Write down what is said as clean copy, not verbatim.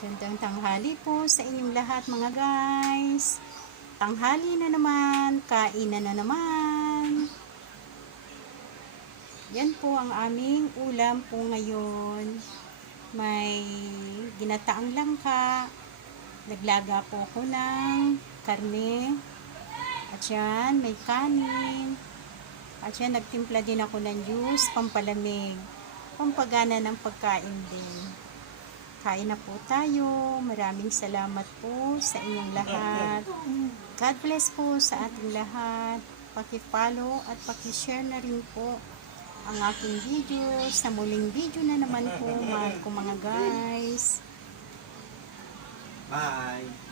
Gandang tanghali po sa inyong lahat mga guys. Tanghali na naman, kain na naman. Yan po ang aming ulam po ngayon. May ginataang langka. Naglaga po ako ng karne. At yan, may kanin. At yan, nagtimpla din ako ng juice, pampalamig. Pampagana ng pagkain din. Kain na po tayo. Maraming salamat po sa inyong lahat. God bless po sa ating lahat. Paki-follow at paki-share na rin po ang aking video. Sa muling video na naman po, mahal ko mga guys. Bye!